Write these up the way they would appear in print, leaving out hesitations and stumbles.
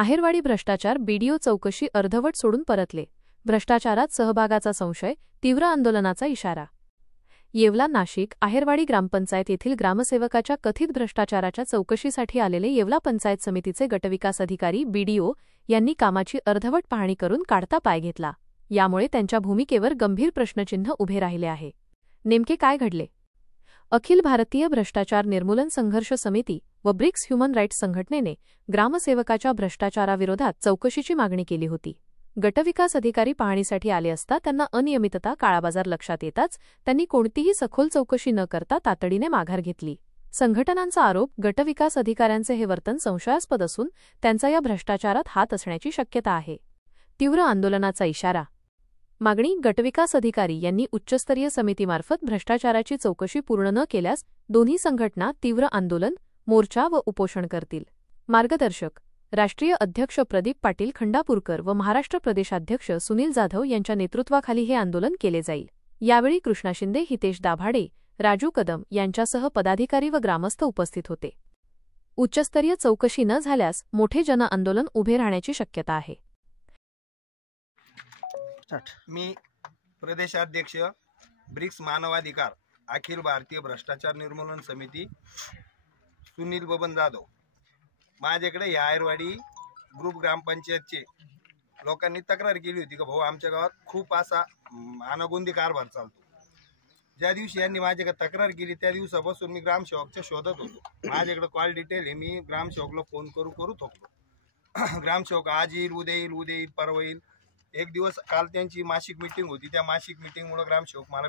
आहेरवाडी भ्रष्टाचार बीडीओ चौकशी अर्धवट सोडून परतले. भ्रष्टाचारात सहभागाचा संशय, तीव्र आंदोलनाचा इशारा. येवला नाशिक आहेरवाडी ग्रामपंचायत येथील ग्रामसेवकाच्या कथित भ्रष्टाचाराच्या चौकशीसाठी आलेले येवला पंचायत समितीचे गटविकास अधिकारी बीडीओ यांनी कामाची अर्धवट पाहणी करून काढता पाय घेतला. यामुळे त्यांच्या भूमिकेवर गंभीर प्रश्नचिन्ह उभे राहिले आहे. नेमके काय घडले? अखिल भारतीय भ्रष्टाचार निर्मूलन संघर्ष समिती व ब्रिक्स ह्युमन राईट्स संघटनेने ग्रामसेवकाच्या भ्रष्टाचाराविरोधात चौकशीची मागणी केली होती. गटविकास अधिकारी पाहणीसाठी आले असता त्यांना अनियमितता, काळाबाजार लक्षात येताच त्यांनी कोणतीही सखोल चौकशी न करता तातडीने माघार घेतली. संघटनांचा आरोप, गटविकास अधिकाऱ्यांचे हे वर्तन संशयास्पद असून त्यांचा या भ्रष्टाचारात हात असण्याची शक्यता आहे. तीव्र आंदोलनाचा इशारा. मागणी. गटविकास अधिकारी यांनी उच्चस्तरीय समितीमार्फत भ्रष्टाचाराची चौकशी पूर्ण न केल्यास दोन्ही संघटना तीव्र आंदोलन, मोर्चा व उपोषण करतील. मार्गदर्शक. राष्ट्रीय अध्यक्ष प्रदीप पाटील खंडापूरकर व महाराष्ट्र प्रदेशाध्यक्ष सुनील जाधव यांच्या नेतृत्वाखाली हे आंदोलन केले जाईल. यावेळी कृष्णा शिंदे, हितेश दाभाडे, राजू कदम यांच्यासह पदाधिकारी व ग्रामस्थ उपस्थित होते. उच्चस्तरीय चौकशी न झाल्यास मोठे जनआंदोलन उभे राहण्याची शक्यता आहे. मी प्रदेशाध्यक्ष ब्रिक्स मानवाधिकार अखिल भारतीय भ्रष्टाचार निर्मूलन समिती सुनील बबन जाधव. माझ्याकडे या आहेरवाडी ग्रुप ग्रामपंचायतचे लोकांनी तक्रार केली होती की भाऊ आमच्या गावात खूप असा अनागोंदी कारभार चालतो. ज्या दिवशी यांनी माझ्याकडे तक्रार केली त्या दिवसापासून मी ग्रामसेवकच्या शोधत होतो. माझ्याकडे कॉल डिटेल आहे. मी ग्रामसेवकला फोन करू थकलो. ग्रामसेवक आज येईल, उद्या येईल, परवा येईल. एक दिवस काल त्यांची मासिक मीटिंग होती. त्या मासिक मीटिंगमुळे ग्रामसेवक मला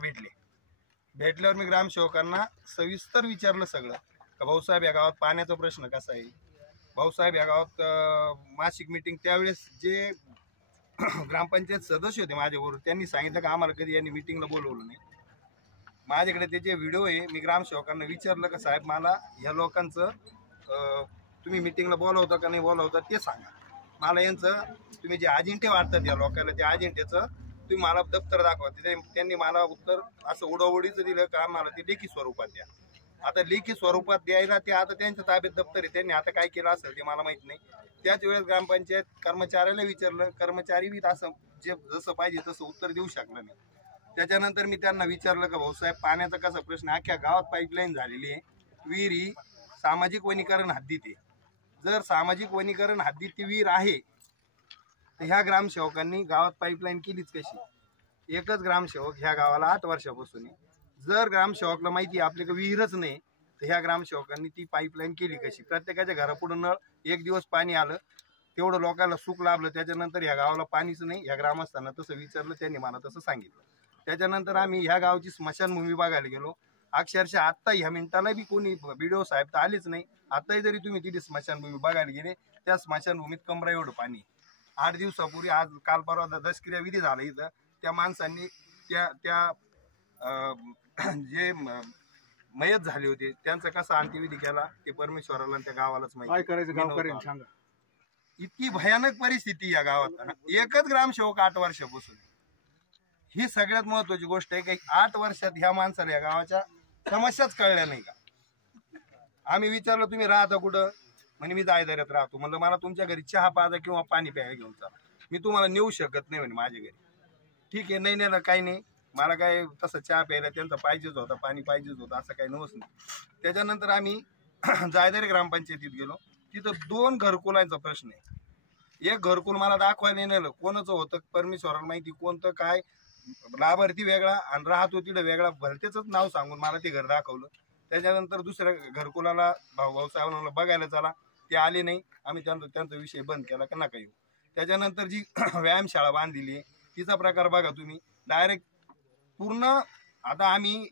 भेटल्यावर मी ग्रामसेवकांना सविस्तर विचारलं सगळं का भाऊसाहेब या गावात पाण्याचा प्रश्न कसा आहे. भाऊसाहेब या गावात मासिक मीटिंग त्यावेळेस जे ग्रामपंचायत सदस्य होते माझ्याबरोबर त्यांनी सांगितलं की आम्हाला कधी यांनी मीटिंगला बोलवलं नाही. माझ्याकडे त्याचे व्हिडिओ आहे. मी ग्रामसेवकांना विचारलं का साहेब मला या लोकांचं तुम्ही मीटिंगला बोलवता का नाही बोलवता ते सांगा. मला यांचं तुम्ही जे अजेंडे वाटतात या लोकांना त्या अजेंड्याचं तुम्ही मला दप्तर दाखवा. त्यांनी मला उत्तर असं उडवडीचं दिलं का मला ते लेखी स्वरूपात द्या. आता लेखी स्वरूपात द्यायला ते आता त्यांच्या ताब्यात दप्तर आहे. त्यांनी आता काय केलं असेल ते मला माहीत नाही. त्याच वेळेस ग्रामपंचायत कर्मचाऱ्याला विचारलं. कर्मचारी बी असं जसं पाहिजे तसं उत्तर देऊ शकलं नाही. त्याच्यानंतर मी त्यांना विचारलं का भाऊसाहेब पाण्याचा कसा प्रश्न. अख्ख्या गावात पाईपलाईन झालेली आहे. विहीर ही सामाजिक वनीकरण हद्दीत आहे. जर सामाजिक वनीकरण हद्दीत ती विहीर आहे तर ह्या ग्रामसेवकांनी गावात पाईपलाईन केलीच कशी. एकच ग्रामसेवक ह्या गावाला 8 वर्षापासून आहे. जर ग्रामसेवकला माहिती आहे आपल्याकडे विहीरच नाही तर ह्या ग्रामसेवकांनी ती पाईपलाईन केली कशी. प्रत्येकाच्या घरापुढे नळ, एक दिवस पाणी आलं तेवढं लोकांना सुख लाभलं. त्याच्यानंतर ह्या गावाला पाणीच नाही. ह्या ग्रामस्थांना तसं विचारलं, त्यांनी मला तसं सांगितलं. त्याच्यानंतर आम्ही ह्या गावची स्मशानभूमी बघायला गेलो. अक्षरशः आत्ता ह्या मिनिटाला बी कोणी बीडीओ साहेब तर आलेच नाही. आत्ताही जरी तुम्ही तिथे स्मशानभूमी बघायला गेले त्या स्मशानभूमीत कमरा एवढं पाणी. 8 दिवसापूर्वी आज काल परवा दशक्रिया विधी झाला इथं. त्या माणसांनी त्या जे मयत झाले होते त्यांचा कसा अंत्यविधी केला ते परमेश्वराला त्या गावालाच माहिती. काय करायचं गावकऱ्यांनी सांगा. इतकी भयानक परिस्थिती या गावात. एकच ग्रामसेवक 8 वर्षापासून. ही सगळ्यात महत्वाची गोष्ट आहे की 8 वर्षात ह्या माणसाला या गावाच्या समस्याच कळल्या नाही का. आम्ही विचारलं तुम्ही राहता कुठं. म्हणे मी जायदाऱ्यात राहतो. म्हणलं मला तुमच्या घरी चहा पाजा किंवा पाणी प्यायला घेऊन चला. मी तुम्हाला नेऊ शकत नाही म्हणे माझ्या घरी. ठीक आहे, नाही नेलं काही नाही. मला काय तसं चहा प्यायला त्यांचा पाहिजेच होता, पाणी पाहिजेच होतं असं काही नव्हतं नाही. त्याच्यानंतर आम्ही जायदारी ग्रामपंचायतीत गेलो. तिथं 2 घरकुलांचा प्रश्न आहे. एक घरकुल मला दाखवायला नेलं. कोणाचं होतं परमेश्वराला माहिती. कोणतं काय लाभार्थी वेगळा आणि राहतो तिथं वेगळा. भलतेच नाव सांगून मला ते घर दाखवलं. त्याच्यानंतर दुसऱ्या घरकुलाला भाऊसाहेबांना बघायला चला, ते आले नाही. आम्ही त्यांचा विषय बंद केला का नका येऊ. त्याच्यानंतर जी व्यायामशाळा बांधलेली आहे तिचा प्रकार बघा तुम्ही. डायरेक्ट पूर्ण आता आम्ही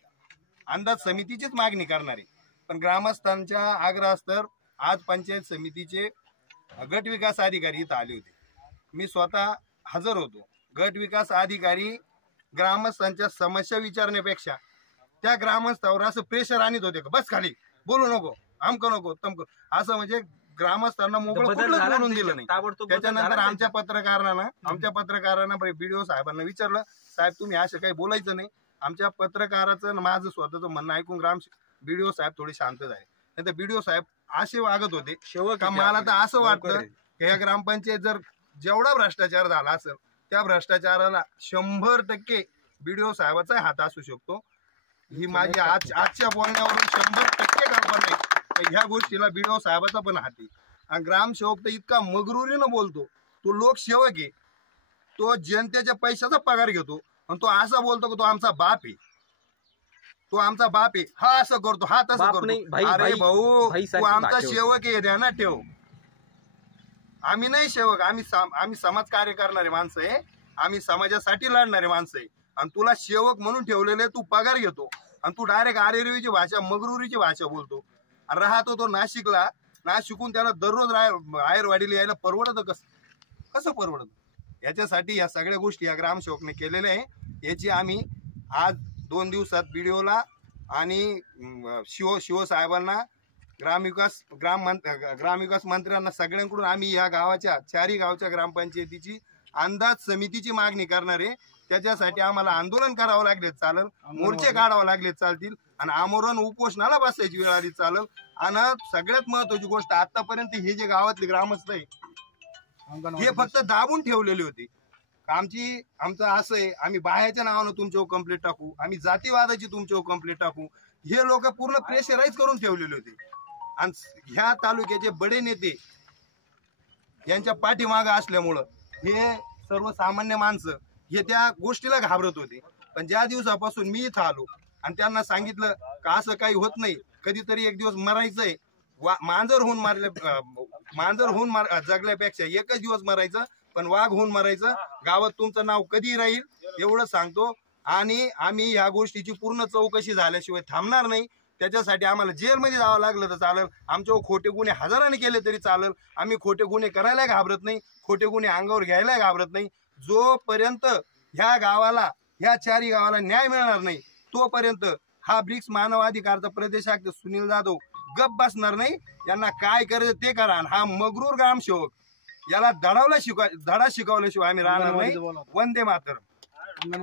अंदाज समितीचीच मागणी करणार आहे. पण ग्रामस्थांच्या आग्रहास्तर आज पंचायत समितीचे गट विकास अधिकारी इथं आले होते. मी स्वतः हजर होतो. गट विकास अधिकारी ग्रामस्थांच्या समस्या विचारण्यापेक्षा त्या ग्रामस्थावर असं प्रेशर आणत होते का बस खाली बोलू नको, आमकं नको, तमकं असं. म्हणजे ग्रामस्थांना मोकळं कुठलंच बोलून दिलं नाही. त्याच्यानंतर आमच्या पत्रकारांना बीडीओ साहेबांना विचारलं, साहेब तुम्ही असं काही बोलायचं नाही. आमच्या पत्रकाराचं माझं स्वतःचं म्हणणं ऐकून बीडीओ साहेब थोडे शांत झाले. नाही तर बीडीओ साहेब असे वागत होते का मला तर असं वाटतं या ग्रामपंचायत जर जेवढा भ्रष्टाचार झाला असेल त्या भ्रष्टाचाराला 100% BDO साहेबाचा हात असू शकतो. ही माझी आजच्या बोलण्यावरून 100% कल्पना आहे. ह्या गोष्टीला BDO साहेबाचा पण हात आहे. आणि ग्रामसेवक तर इतका मगरुरीनं बोलतो, तो लोकसेवक आहे, तो जनतेच्या पैशाचा पगार घेतो आणि तो असा बोलतो की तो आमचा बाप आहे, तो आमचा बाप आहे, हा असं करतो, हा तसं करतो. अरे भाऊ, तू आमचा सेवक आहे, ध्यानात ठेव. आम्ही नाही सेवक, आम्ही समाज कार्य करणारे माणसं आहे, आम्ही समाजासाठी लढणारे माणसं आहे. आणि तुला सेवक म्हणून ठेवलेले, तू पगार घेतो आणि तू डायरेक्ट आरेरवीची भाषा, मगरुरीची भाषा बोलतो. आणि राहतो तो नाशिकला, नाशिकून त्याला दररोज आयरवाडीला यायला परवडतं कसं परवडतं? याच्यासाठी या सगळ्या गोष्टी या ग्रामसेवकने केलेल्या आहे. याची आम्ही आज 2 दिवसात BDOला आणि शिव साहेबांना, ग्रामविकास मंत्र्यांना, सगळ्यांकडून आम्ही या गावाच्या 4ही गावच्या ग्रामपंचायतीची अंदाज समितीची मागणी करणार आहे. त्याच्यासाठी आम्हाला आंदोलन करावं लागले चालेल, मोर्चे काढावं लागले चालतील, आणि आमरण उपोषणाला बसायची वेळ आली चालेल. आणि सगळ्यात महत्वाची गोष्ट, आतापर्यंत हे जे गावातले ग्रामस्थ आहे हे फक्त दाबून ठेवलेले होते. आमचं असं आहे, आम्ही बाह्याच्या नावानं तुमच्यावर कंप्लेंट टाकू, आम्ही जातीवादाची तुमच्यावर कंप्लेंट टाकू, हे लोक पूर्ण प्रेशराईज करून ठेवलेले होते. आणि ह्या तालुक्याचे बडे नेते यांच्या पाठीमागं असल्यामुळं हे सर्वसामान्य माणसं हे त्या गोष्टीला घाबरत होते. पण ज्या दिवसापासून मी इथं आलो आणि त्यांना सांगितलं का असं काही होत नाही, कधीतरी एक दिवस मरायचंय, मांजर होऊन जगल्यापेक्षा एकच दिवस मरायचं, पण वाघ होऊन मरायचं. गावात तुमचं नाव कधी राहील एवढं सांगतो. आणि आम्ही ह्या गोष्टीची पूर्ण चौकशी झाल्याशिवाय थांबणार नाही. त्याच्यासाठी आम्हाला जेलमध्ये जावं लागलं तर चालेल, आमच्यावर खोटे गुन्हे हजाराने केले तरी चालेल, आम्ही खोटे गुन्हे करायला घाबरत नाही, खोटे गुन्हे अंगावर घ्यायला घाबरत नाही. जोपर्यंत ह्या गावाला, ह्या 4ही गावाला न्याय मिळणार नाही तोपर्यंत हा ब्रिक्स मानवाधिकारचा प्रदेशाध्यक्ष सुनील जाधव गप बसणार नाही. यांना काय करायचं ते करा. हा मगरूर ग्रामसेवक याला धडा शिकवल्याशिवाय आम्ही राहणार नाही. वंदे मातरम.